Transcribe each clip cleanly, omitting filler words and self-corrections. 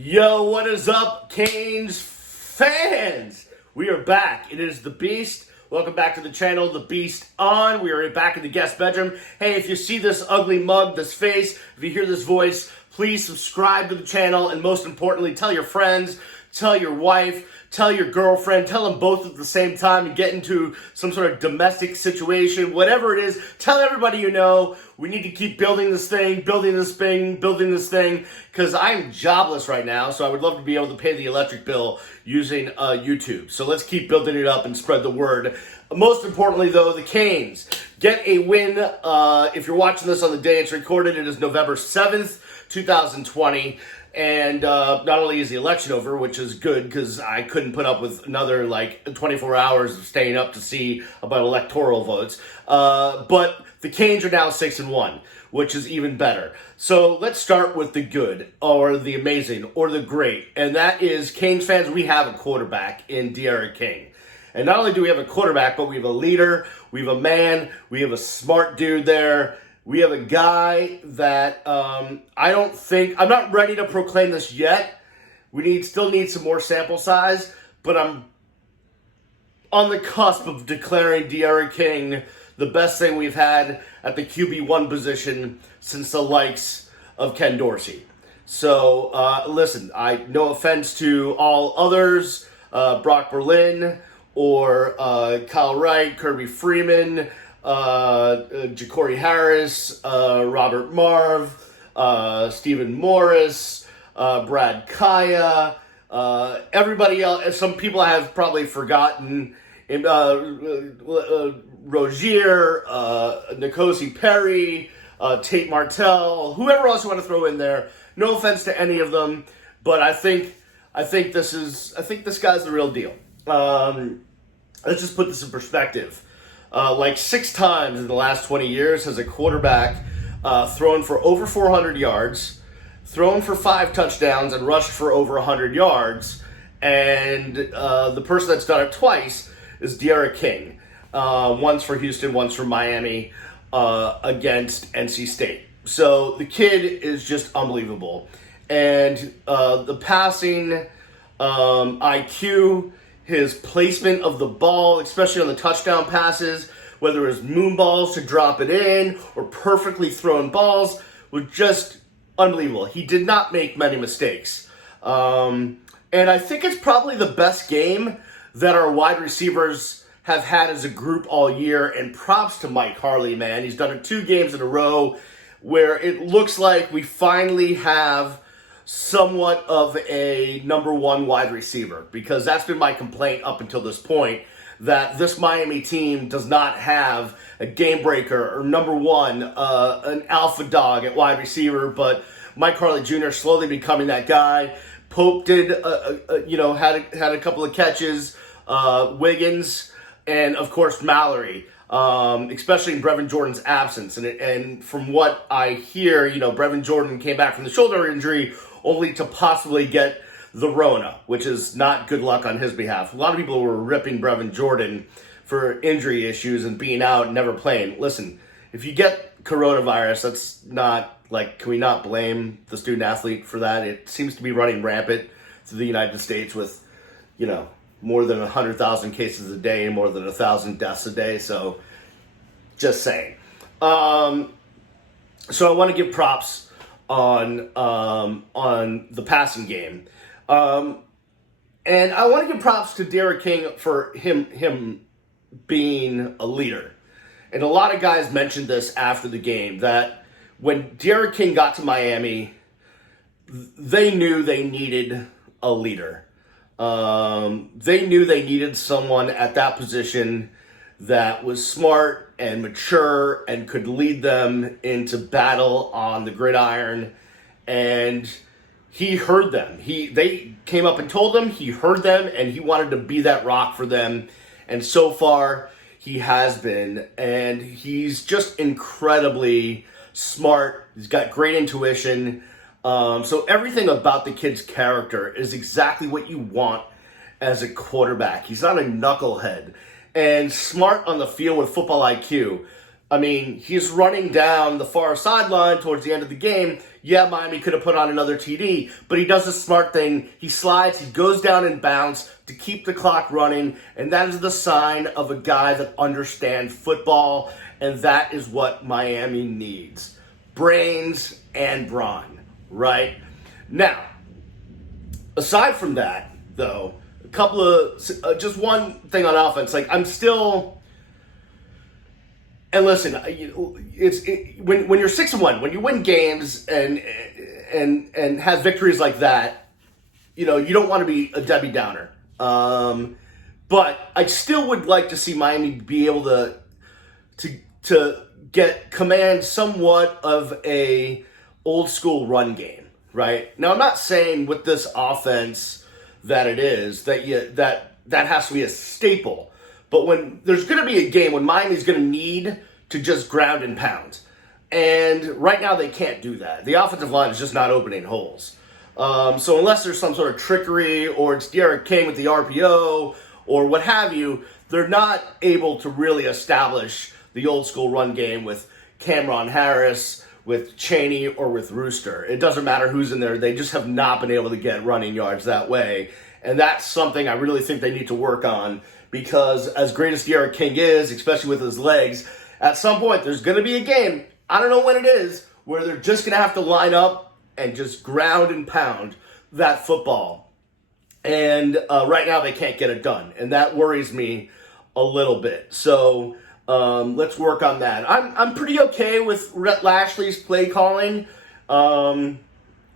Yo, what is up, Canes fans? We are back. It is the Beast. Welcome back to the channel, The Beast On. We are back in the guest bedroom. Hey, if you see this ugly mug, this face, if you hear this voice, please subscribe to the channel, and most importantly, tell your friends, tell your wife, tell your girlfriend, tell them both at the same time and get into some sort of domestic situation, whatever it is, tell everybody you know. We need to keep building this thing, because I'm jobless right now, so I would love to be able to pay the electric bill using YouTube. So let's keep building it up and spread the word. Most importantly, though, the Canes get a win. If you're watching this on the day it's recorded, it is November 7th, 2020. And not only is the election over, which is good because I couldn't put up with another 24 hours of staying up to see about electoral votes, but the Canes are now 6-1, which is even better. So let's start with the good, or the amazing, or the great, and that is, Canes fans, we have a quarterback in D'Eriq King. And not only do we have a quarterback, but we have a leader, we have a man, we have a smart dude there. We have a guy that I'm not ready to proclaim this yet. We still need some more sample size, but I'm on the cusp of declaring D'Eriq King the best thing we've had at the QB1 position since the likes of Ken Dorsey. So, listen, no offense to all others, Brock Berlin, or Kyle Wright, Kirby Freeman, Ja'Cory Harris, Robert Marv, Stephen Morris, Brad Kaya, everybody else. Some people I have probably forgotten. Rozier, N'Kosi Perry, Tate Martell, whoever else you want to throw in there. No offense to any of them, but I think this guy's the real deal. Let's just put this in perspective. 6 times in the last 20 years has a quarterback thrown for over 400 yards, thrown for 5 touchdowns, and rushed for over 100 yards. And the person that's done it twice is D'Eriq King. Once for Houston, once for Miami, against NC State. So the kid is just unbelievable. And the passing IQ, his placement of the ball, especially on the touchdown passes, whether it was moon balls to drop it in or perfectly thrown balls, was just unbelievable. He did not make many mistakes. And I think it's probably the best game that our wide receivers have had as a group all year, and props to Mike Harley, man. He's done it 2 games in a row where it looks like we finally have somewhat of a number 1 wide receiver, because that's been my complaint up until this point, that this Miami team does not have a game breaker or number 1, an alpha dog at wide receiver, but Mike Harley Jr. slowly becoming that guy. Pope did, had a couple of catches, Wiggins, and of course Mallory. Especially in Brevin Jordan's absence. And from what I hear, Brevin Jordan came back from the shoulder injury only to possibly get the Rona, which is not good luck on his behalf. A lot of people were ripping Brevin Jordan for injury issues and being out and never playing. Listen, if you get coronavirus, that's not, can we not blame the student athlete for that? It seems to be running rampant through the United States with, more than 100,000 cases a day and more than 1,000 deaths a day. So, just saying. So I want to give props on the passing game, and I want to give props to D'Eriq King for him being a leader. And a lot of guys mentioned this after the game, that when D'Eriq King got to Miami, they knew they needed a leader. They knew they needed someone at that position that was smart and mature and could lead them into battle on the gridiron. And he heard them. They came up and told him, he heard them, and he wanted to be that rock for them. And so far, he has been. And he's just incredibly smart. He's got great intuition. So everything about the kid's character is exactly what you want as a quarterback. He's not a knucklehead. And smart on the field with football IQ. I mean, he's running down the far sideline towards the end of the game. Yeah, Miami could have put on another TD, but he does a smart thing. He slides, he goes down and bounce to keep the clock running, and that is the sign of a guy that understands football, and that is what Miami needs. Brains and brawn, right? Now, aside from that, though, a couple of, just one thing on offense, like I'm still... And listen, when you're 6-1, when you win games and have victories like that, you don't want to be a Debbie Downer. But I still would like to see Miami be able to get command somewhat of a old school run game, right? Now I'm not saying with this offense that it is that has to be a staple. But when there's going to be a game when Miami's going to need to just ground and pound. And right now they can't do that. The offensive line is just not opening holes. So unless there's some sort of trickery or it's D'Eriq King with the RPO or what have you, they're not able to really establish the old school run game with Cameron Harris, with Chaney, or with Rooster. It doesn't matter who's in there. They just have not been able to get running yards that way. And that's something I really think they need to work on. Because as great as D'Eriq King is, especially with his legs, at some point there's going to be a game, I don't know when it is, where they're just going to have to line up and just ground and pound that football. And right now they can't get it done. And that worries me a little bit. So let's work on that. I'm pretty okay with Rhett Lashley's play calling,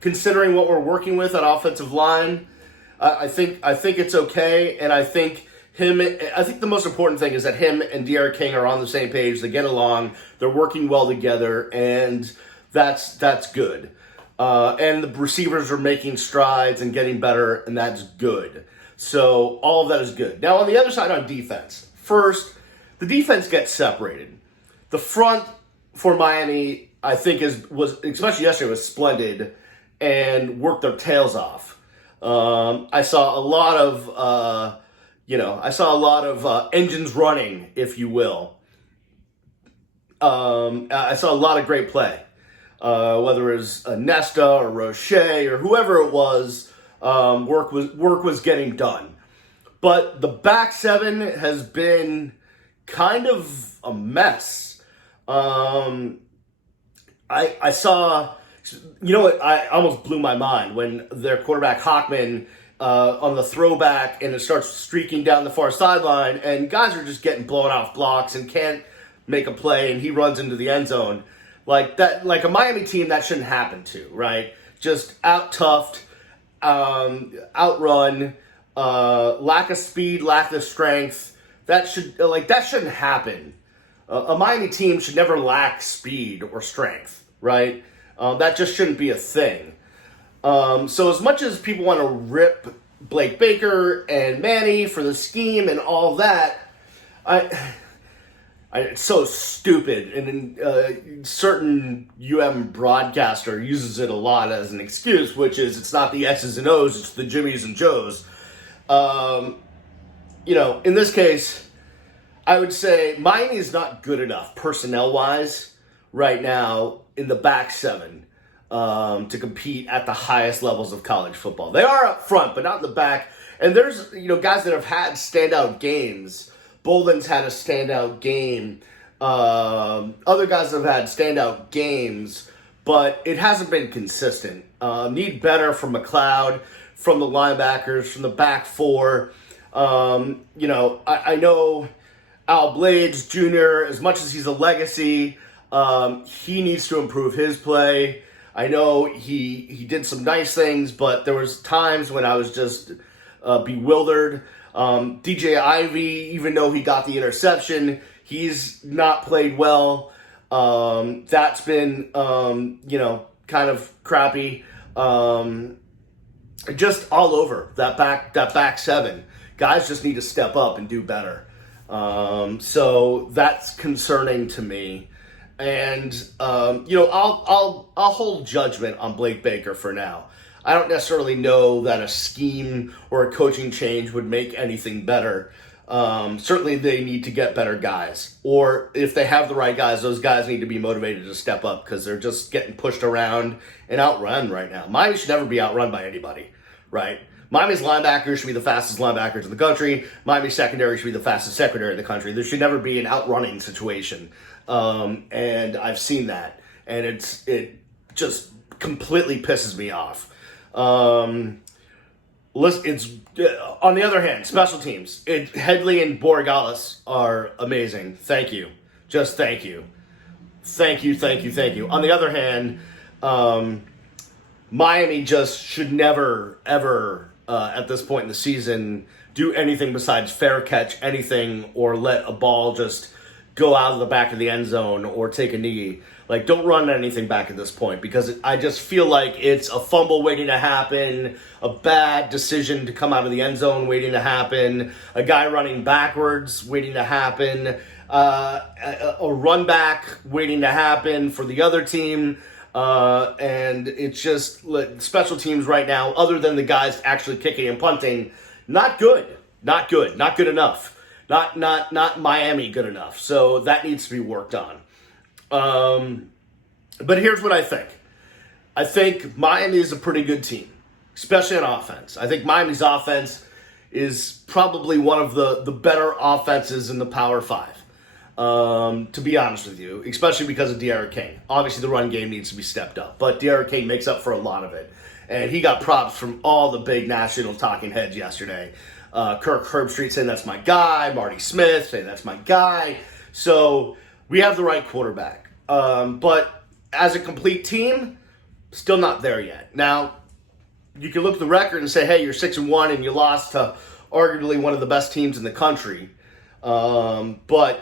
considering what we're working with at offensive line. I think it's okay, and I think the most important thing is that him and D'Eriq King are on the same page. They get along. They're working well together, and that's good. And the receivers are making strides and getting better, and that's good. So all of that is good. Now on the other side on defense, first, the defense gets separated. The front for Miami, I think, was especially yesterday was splendid and worked their tails off. I saw a lot of engines running, if you will. I saw a lot of great play, whether it was Nesta or Roche or whoever it was. Work was getting done, but the back seven has been kind of a mess. I saw, I almost blew my mind when their quarterback Hockman. On the throwback, and it starts streaking down the far sideline, and guys are just getting blown off blocks and can't make a play, and he runs into the end zone. Like that, like a Miami team, that shouldn't happen to, right? Just out-toughed, outrun, lack of speed, lack of strength. That shouldn't happen. A Miami team should never lack speed or strength, right? That just shouldn't be a thing. So as much as people want to rip Blake Baker and Manny for the scheme and all that, it's so stupid. And certain broadcaster uses it a lot as an excuse, which is it's not the X's and O's, it's the Jimmies and Joes. In this case, I would say Miami is not good enough personnel-wise right now in the back seven. To compete at the highest levels of college football. They are up front, but not in the back. And there's, guys that have had standout games. Bolden's had a standout game. Other guys have had standout games, but it hasn't been consistent. Need better from McLeod, from the linebackers, from the back four. I know Al Blades Jr., as much as he's a legacy, he needs to improve his play. I know he did some nice things, but there was times when I was just bewildered. DJ Ivey, even though he got the interception, he's not played well. That's been, kind of crappy. Just all over that back seven. Guys just need to step up and do better. So that's concerning to me. And, I'll hold judgment on Blake Baker for now. I don't necessarily know that a scheme or a coaching change would make anything better. Certainly they need to get better guys. Or if they have the right guys, those guys need to be motivated to step up because they're just getting pushed around and outrun right now. Miami should never be outrun by anybody, right? Miami's linebackers should be the fastest linebackers in the country. Miami's secondary should be the fastest secondary in the country. There should never be an outrunning situation. And I've seen that. And it just completely pisses me off. It's on the other hand, special teams. Headley and Borregales are amazing. Thank you. Just thank you. Thank you. On the other hand, Miami just should never, ever, at this point in the season, do anything besides fair catch anything or let a ball just go out of the back of the end zone or take a knee. Like, don't run anything back at this point because I just feel like it's a fumble waiting to happen, a bad decision to come out of the end zone waiting to happen, a guy running backwards waiting to happen, a run back waiting to happen for the other team. And it's just special teams right now, other than the guys actually kicking and punting, not good enough. Not Miami good enough. So that needs to be worked on. But here's what I think. I think Miami is a pretty good team, especially on offense. I think Miami's offense is probably one of the better offenses in the Power 5, to be honest with you, especially because of De'Aaron King. Obviously, the run game needs to be stepped up, but De'Aaron King makes up for a lot of it. And he got props from all the big national talking heads yesterday. Kirk Herbstreit saying that's my guy, Marty Smith saying that's my guy. So we have the right quarterback. But as a complete team, still not there yet. Now, you can look at the record and say, hey, you're 6-1 and you lost to arguably one of the best teams in the country. But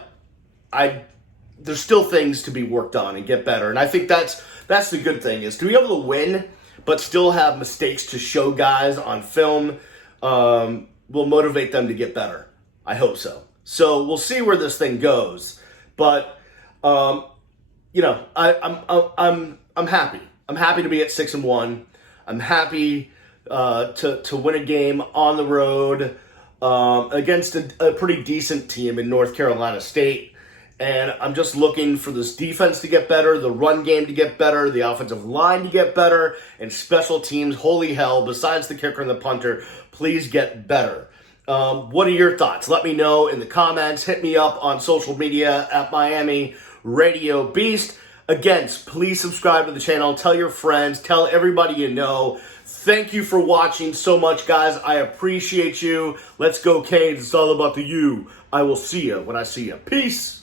there's still things to be worked on and get better. And I think that's the good thing, is to be able to win but still have mistakes to show guys on film will motivate them to get better. I hope so. So we'll see where this thing goes. But I'm happy. I'm happy to be at 6-1. I'm happy to win a game on the road against a pretty decent team in North Carolina State. And I'm just looking for this defense to get better, the run game to get better, the offensive line to get better, and special teams, holy hell, besides the kicker and the punter, please get better. What are your thoughts? Let me know in the comments. Hit me up on social media at Miami Radio Beast. Again, please subscribe to the channel. Tell your friends. Tell everybody you know. Thank you for watching so much, guys. I appreciate you. Let's go, Canes. It's all about the U. I will see you when I see you. Peace.